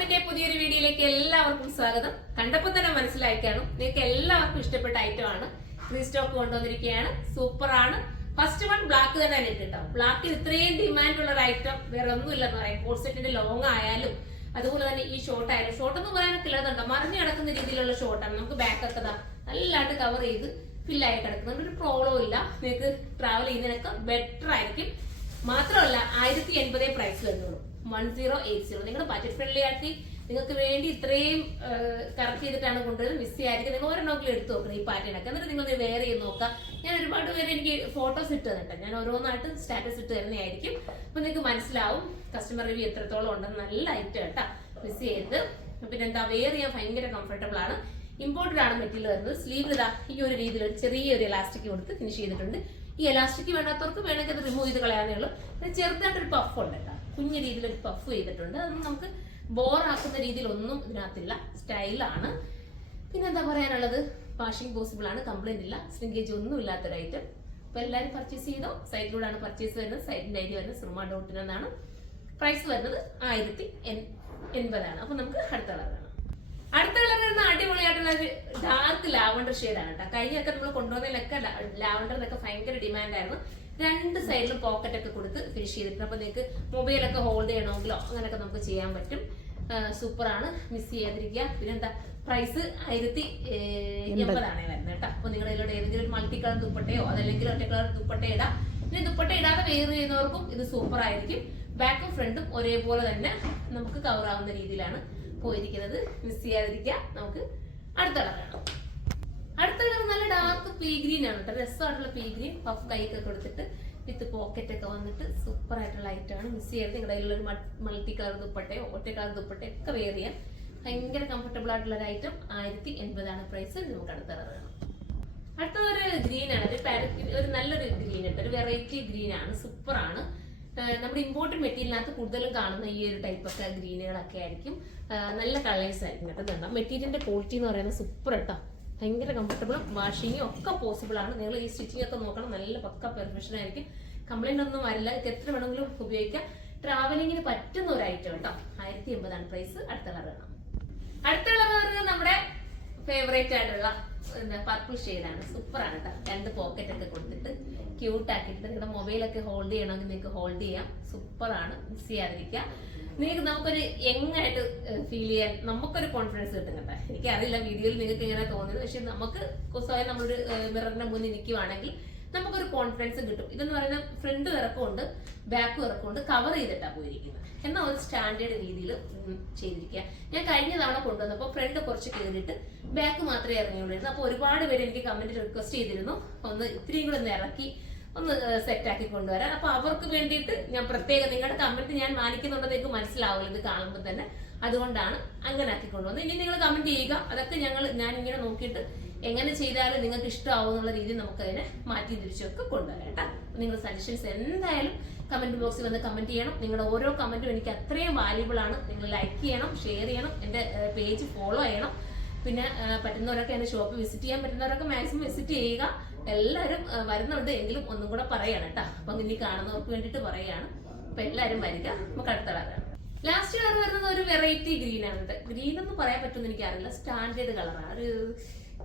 വാട്സപ്പിന്റെ പുതിയൊരു വീഡിയോയിലേക്ക് എല്ലാവർക്കും സ്വാഗതം. കണ്ടപ്പോൾ തന്നെ മനസ്സിലാക്കിയാണ് നിങ്ങൾക്ക് എല്ലാവർക്കും ഇഷ്ടപ്പെട്ട ഐറ്റം ആണ്. റീസ്റ്റോക്ക് കൊണ്ടുവന്നിരിക്കുകയാണ്. സൂപ്പർ ആണ്. ഫസ്റ്റ് വൺ ബ്ലാക്ക് തന്നെ കിട്ടും. ബ്ലാക്കിൽ ഇത്രയും ഡിമാൻഡ് ഉള്ള ഒരു ഐറ്റം വേറെ ഒന്നുമില്ലെന്ന് പറയാം. കോഡ് സെറ്റിന്റെ ലോങ് ആയാലും അതുപോലെ തന്നെ ഈ ഷോർട്ട് ആയാലും, ഷോർട്ട് എന്ന് പറയാനൊക്കെ ഇല്ലാതുണ്ടോ, മറിഞ്ഞു കിടക്കുന്ന രീതിയിലുള്ള ഷോർട്ടാണ്. നമുക്ക് ബാക്ക് ഒക്കെ നല്ലതായിട്ട് കവർ ചെയ്ത് ഫില്ലായി കിടക്കുന്നുണ്ട്. ഒരു പ്രോബ്ലവും ഇല്ല. നിങ്ങൾക്ക് ട്രാവൽ ചെയ്യുന്നതിനൊക്കെ ബെറ്റർ ആയിരിക്കും. മാത്രമല്ല 1080 പ്രൈസ് വരുന്നുള്ളൂ. 1080. നിങ്ങൾ ബഡ്ജറ്റ് ഫ്രണ്ട്ലി ആക്കി നിങ്ങൾക്ക് വേണ്ടി ഇത്രയും കറക്റ്റ് ചെയ്തിട്ടാണ് കൊണ്ടുവരുന്നത്. മിസ് ചെയ്യായിരിക്കും. നിങ്ങൾ ഒരെണ്ണമെങ്കിലും എടുത്ത് നോക്കണം ഈ പാറ്റേൺ ഒക്കെ. എന്നിട്ട് നിങ്ങൾ വെയർ ചെയ്ത് നോക്കാം. ഞാൻ ഒരുപാട് പേര് എനിക്ക് ഫോട്ടോസ് ഇട്ട് തന്നിട്ട് ഞാൻ ഓരോന്നായിട്ട് സ്റ്റാറ്റസ് ഇട്ട് തരുന്നതായിരിക്കും. അപ്പൊ നിങ്ങൾക്ക് മനസ്സിലാവും കസ്റ്റമർ റിവ്യൂ എത്രത്തോളം ഉണ്ടെന്ന്. നല്ല ഐറ്റം കേട്ടോ, മിസ് ചെയ്ത്. പിന്നെ എന്താ, വെയർ ചെയ്യാൻ ഭയങ്കര കംഫർട്ടബിൾ ആണ്. ഇമ്പോർട്ടഡ് ആണ് മെറ്റീരിയൽ വരുന്നത്. സ്ലീവിൽ ഇതാ ഈ ഒരു രീതിയിൽ ചെറിയൊരു എലാസ്റ്റിക് കൊടുത്ത് ഫിനിഷ് ചെയ്തിട്ടുണ്ട്. ഈ എലാസ്റ്റിക് വേണ്ടാത്തവർക്ക് വേണമെങ്കിൽ അത് റിമൂവ് ചെയ്ത് കളയാനേ ഉള്ളൂ. ചെറുതായിട്ടൊരു പഫ് ഉണ്ട് കേട്ടോ, കുഞ്ഞു രീതിയിൽ ഒരു പഫ് ചെയ്തിട്ടുണ്ട്. അതൊന്നും നമുക്ക് ബോറാക്കുന്ന രീതിയിലൊന്നും ഇതിനകത്തില്ല. സ്റ്റൈലാണ്. പിന്നെ എന്താ പറയാനുള്ളത്, വാഷിംഗ് പോസിബിൾ ആണ്, കംപ്ലൈന്റ് ഇല്ല, സ്ലിങ്കേജ് ഒന്നും ഇല്ലാത്തൊരു ഐറ്റം. അപ്പൊ എല്ലാവരും പർച്ചേസ് ചെയ്തോ. സൈറ്റിലൂടെയാണ് പർച്ചേസ് വരുന്നത്. സൈറ്റിന്റെ ഐഡി വരുന്നത് surma.in. പ്രൈസ് വരുന്നത് 1080 ആണ്. അപ്പൊ നമുക്ക് അടുത്ത കളർ കാണാം. അടുത്ത കളർ വരുന്ന അടിപൊളിയായിട്ടുള്ള ഒരു ഡാർക്ക് ലാവണ്ടർ ഷെയ്ഡാണ് കേട്ടോ. കഴിഞ്ഞൊക്കെ നമ്മൾ കൊണ്ടുവന്നതിലൊക്കെ ലാവണ്ടറിനൊക്കെ ഭയങ്കര ഡിമാൻഡ് ആയിരുന്നു. രണ്ട് സൈഡിലും പോക്കറ്റ് ഒക്കെ കൊടുത്ത് ഫിനിഷ് ചെയ്തിട്ടുണ്ട്. അപ്പൊ നിങ്ങൾക്ക് മൊബൈലൊക്കെ ഹോൾഡ് ചെയ്യണമെങ്കിലോ അങ്ങനെയൊക്കെ നമുക്ക് ചെയ്യാൻ പറ്റും. സൂപ്പറാണ്, മിസ് ചെയ്യാതിരിക്കുക. പിന്നെന്താ, പ്രൈസ് 1080 ആണ് വരുന്നത് കേട്ടോ. അപ്പൊ നിങ്ങളുടെ ഇതിലൂടെ ഏതെങ്കിലും ഒരു മൾട്ടി കളർ ദുപ്പട്ടയോ അതല്ലെങ്കിൽ ഒറ്റ കളർ ദുപ്പട്ട ഇടാം. ഇനി ദുപ്പട്ട ഇടാതെ വെയർ ചെയ്യുന്നവർക്കും ഇത് സൂപ്പർ ആയിരിക്കും. ബാക്കും ഫ്രണ്ടും ഒരേപോലെ തന്നെ നമുക്ക് കവർ ആവുന്ന രീതിയിലാണ് പോയിരിക്കുന്നത്. മിസ് ചെയ്യാതിരിക്കുക. നമുക്ക് അടുത്ത കളർ കാണാം. അടുത്ത കളർ നല്ല ഡാർക്ക് പീ ഗ്രീൻ ആണ് കേട്ടോ. രസമായിട്ടുള്ള പീ ഗ്രീൻ, പഫ് കൈയൊക്കെ കൊടുത്തിട്ട് വിത്ത് പോക്കറ്റ് ഒക്കെ വന്നിട്ട് സൂപ്പർ ആയിട്ടുള്ള ഐറ്റം ആണ്. മിസ് ചെയ്യരുത്. നിങ്ങളുടെ കയ്യിലൊരു മൾട്ടി കളർ ദുപ്പട്ടയോ ഒറ്റ കളർ ദുപ്പട്ടയോ ഒക്കെ വെയർ ചെയ്യാൻ ഭയങ്കര കംഫർട്ടബിൾ ആയിട്ടുള്ള ഒരു ഐറ്റം. 1080 ആണ് പ്രൈസ്. നമുക്ക് അടുത്ത കളർ കാണാം. അടുത്തതൊരു ഗ്രീൻ ആണ്. ഒരു നല്ലൊരു ഗ്രീൻ ഉണ്ട്, ഒരു വെറൈറ്റി ഗ്രീൻ ആണ്. സൂപ്പർ ആണ്. നമ്മുടെ ഇമ്പോർട്ടഡ് മെറ്റീരിയലിനകത്ത് കൂടുതലും കാണുന്ന ഈ ഒരു ടൈപ്പ് ഒക്കെ ഗ്രീനുകളൊക്കെ ആയിരിക്കും. നല്ല കളേഴ്സ് ആയിരിക്കും കേട്ടോ. മെറ്റീരിയലിന്റെ ക്വാളിറ്റി എന്ന് പറയുന്നത് സൂപ്പർ കേട്ടോ. ഭയങ്കര കംഫർട്ടബിളും വാഷിങ്ങും ഒക്കെ പോസിബിൾ ആണ്. നിങ്ങൾ ഈ സ്റ്റിച്ചിങ് ഒക്കെ നോക്കണം. നല്ല പക്ക പെർഫെക്ഷൻ ആയിരിക്കും. കംപ്ലൈന്റ് ഒന്നും വരില്ല. ഇത് എത്ര വേണമെങ്കിലും ഉപയോഗിക്കാം. ട്രാവലിങ്ങിന് പറ്റുന്ന ഒരു ഐറ്റം കേട്ടോ. 1080 ആണ് പ്രൈസ്. അടുത്ത കളർ കാണാം. അടുത്ത കളർ പറയുന്നത് നമ്മുടെ ഫേവറേറ്റ് ആയിട്ടുള്ള പർപ്പിൾ ഷെയ്ഡാണ്. സൂപ്പർ ആണ് കേട്ടോ. രണ്ട് പോക്കറ്റ് ഒക്കെ കൊടുത്തിട്ട് ക്യൂട്ട് ആക്കിയിട്ട് നിങ്ങളുടെ മൊബൈലൊക്കെ ഹോൾഡ് ചെയ്യണമെങ്കിൽ നിങ്ങൾക്ക് ഹോൾഡ് ചെയ്യാം. സൂപ്പർ ആണ്, മിസ് ചെയ്യാതിരിക്കുക. നിങ്ങൾക്ക് നമുക്കൊരു യങ്ങായിട്ട് ഫീൽ ചെയ്യാൻ നമുക്കൊരു കോൺഫിഡൻസ് കിട്ടും കേട്ടോ. എനിക്കറിയില്ല വീഡിയോയിൽ നിങ്ങൾക്ക് ഇങ്ങനെ തോന്നുന്നത്, പക്ഷെ നമുക്ക് സ്വയം നമ്മളൊരു മിററിന്റെ മുന്നിൽ നിൽക്കുവാണെങ്കിൽ നമുക്കൊരു കോൺഫിഡൻസ് കിട്ടും. ഇതെന്ന് പറയുന്നത് ഫ്രണ്ട് ഇറക്കമുണ്ട്, ബാക്കും ഇറക്കമുണ്ട്, കവർ ചെയ്തിട്ടാണ് പോയിരിക്കുന്നത്. എന്നാൽ ഒരു സ്റ്റാൻഡേർഡ് രീതിയിൽ ചെയ്തിരിക്കുക. ഞാൻ കഴിഞ്ഞ തവണ കൊണ്ടുവന്നപ്പോൾ ഫ്രണ്ട് കുറച്ച് കയറിയിട്ട് ബാക്ക് മാത്രമേ ഇറങ്ങിയുള്ളായിരുന്നു. അപ്പോൾ ഒരുപാട് പേര് എനിക്ക് കമന്റിൽ റിക്വസ്റ്റ് ചെയ്തിരുന്നു ഒന്ന് ഇത്രയും കൂടെ ഒന്ന് ഇറക്കി ഒന്ന് സെറ്റാക്കി കൊണ്ടുവരാൻ. അപ്പൊ അവർക്ക് വേണ്ടിയിട്ട് ഞാൻ പ്രത്യേകം, നിങ്ങളുടെ കമന്റ് ഞാൻ മാനിക്കുന്നുണ്ടെന്ന് നിങ്ങൾക്ക് മനസ്സിലാവില്ല ഇത് കാണുമ്പോൾ തന്നെ. അതുകൊണ്ടാണ് അങ്ങനെ ആക്കി കൊണ്ടുവന്നത്. ഇനി നിങ്ങൾ കമന്റ് ചെയ്യുക. അതൊക്കെ ഞാൻ ഇങ്ങനെ നോക്കിയിട്ട് എങ്ങനെ ചെയ്താലും നിങ്ങൾക്ക് ഇഷ്ടമാവും എന്നുള്ള രീതിയിൽ നമുക്ക് അതിനെ മാറ്റി തിരിച്ചൊക്കെ കൊണ്ടുവരാം കേട്ടോ. നിങ്ങൾ സജഷൻസ് എന്തായാലും കമന്റ് ബോക്സിൽ വന്ന് കമന്റ് ചെയ്യണം. നിങ്ങളുടെ ഓരോ കമന്റും എനിക്ക് അത്രയും വാല്യുബിൾ ആണ്. നിങ്ങൾ ലൈക്ക് ചെയ്യണം, ഷെയർ ചെയ്യണം, എന്റെ പേജ് ഫോളോ ചെയ്യണം. പിന്നെ പറ്റുന്നവരൊക്കെ എന്റെ ഷോപ്പ് വിസിറ്റ് ചെയ്യാൻ പറ്റുന്നവരൊക്കെ മാക്സിമം വിസിറ്റ് ചെയ്യുക. എല്ലാവരും വരുന്നുണ്ട് എങ്കിലും ഒന്നും കൂടെ പറയാണ് കേട്ടോ. അപ്പൊ ഇനി കാണുന്നവർക്ക് വേണ്ടിയിട്ട് പറയാണ്. അപ്പൊ എല്ലാവരും വരിക. നമുക്ക് അടുത്ത കളറാണ്. ലാസ്റ്റ് കളർ വരുന്നത് ഒരു വെറൈറ്റി ഗ്രീൻ ആണ്. ഗ്രീൻ എന്ന് പറയാൻ പറ്റുമെന്ന് എനിക്കറിയില്ല. സ്റ്റാൻഡേർഡ് കളറാണ്. ഒരു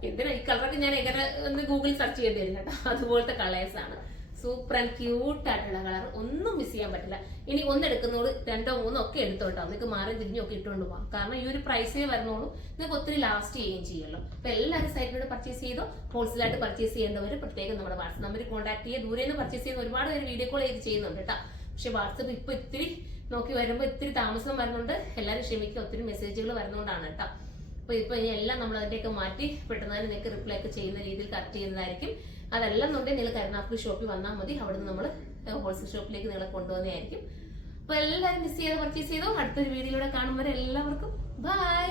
എന്തിനാ ഈ കളറൊക്കെ ഞാൻ എങ്ങനെ ഒന്ന് ഗൂഗിൾ സെർച്ച് ചെയ്ത് തരും കേട്ടോ. അതുപോലത്തെ കളേഴ്സ് ആണ്. സൂപ്പർ ആൻഡ് ക്യൂട്ട് ആയിട്ടുള്ള കളർ. ഒന്നും മിസ് ചെയ്യാൻ പറ്റില്ല. ഇനി ഒന്നെടുക്കുന്നോട് 2 or 3 ഒക്കെ എടുത്തോട്ടോ. നിങ്ങൾക്ക് മാറി തിരിഞ്ഞൊക്കെ ഇട്ടുകൊണ്ട് പോകാം. കാരണം ഈ ഒരു പ്രൈസേ വരുന്നുള്ളൂ. നിങ്ങൾക്ക് ഒത്തിരി ലാസ്റ്റ് ചെയ്യുകയും ചെയ്യുമല്ലോ. അപ്പൊ എല്ലാവരും സൈറ്റിലൂടെ പർച്ചേസ് ചെയ്തോ. ഹോൾസെയിലായിട്ട് പർച്ചേസ് ചെയ്യേണ്ടവർ പ്രത്യേകം നമ്മുടെ വാട്സ്ആപ്പ് നമ്പറിൽ കോൺടാക്ട് ചെയ്യുക. ദൂരെ നിന്ന് പർച്ചേസ് ചെയ്യുന്ന ഒരുപാട് പേര് വീഡിയോ കോൾ ചെയ്ത് ചെയ്യുന്നുണ്ട് കേട്ടോ. പക്ഷെ വാട്സ്ആപ്പ് ഇപ്പൊ ഇത്തിരി നോക്കി വരുമ്പോൾ ഇത്തിരി താമസം വരുന്നുണ്ട്. എല്ലാവരും ക്ഷമിക്കുക. ഒത്തിരി മെസ്സേജുകൾ വരുന്നതുകൊണ്ടാണ് കേട്ടോ. അപ്പൊ ഇനി എല്ലാം നമ്മൾ അതിന്റെയൊക്കെ മാറ്റി പെട്ടെന്ന് നിങ്ങൾക്ക് റിപ്ലൈ ഒക്കെ ചെയ്യുന്ന രീതിയിൽ കറക്റ്റ് ചെയ്യുന്നതായിരിക്കും. അതെല്ലാം എന്നുണ്ടെങ്കിൽ നിങ്ങൾ കരുനാഗപ്പള്ളി ഷോപ്പിൽ വന്നാൽ മതി. അവിടുന്ന് നമ്മൾ ഹോൾസെയിൽ ഷോപ്പിലേക്ക് നിങ്ങളെ കൊണ്ടുപോകുന്നതായിരിക്കും. അപ്പൊ എല്ലാവരും മിസ് ചെയ്ത് പർച്ചേസ് ചെയ്തോ. അടുത്തൊരു വീഡിയോയിലൂടെ കാണുമ്പോൾ എല്ലാവർക്കും ബൈ.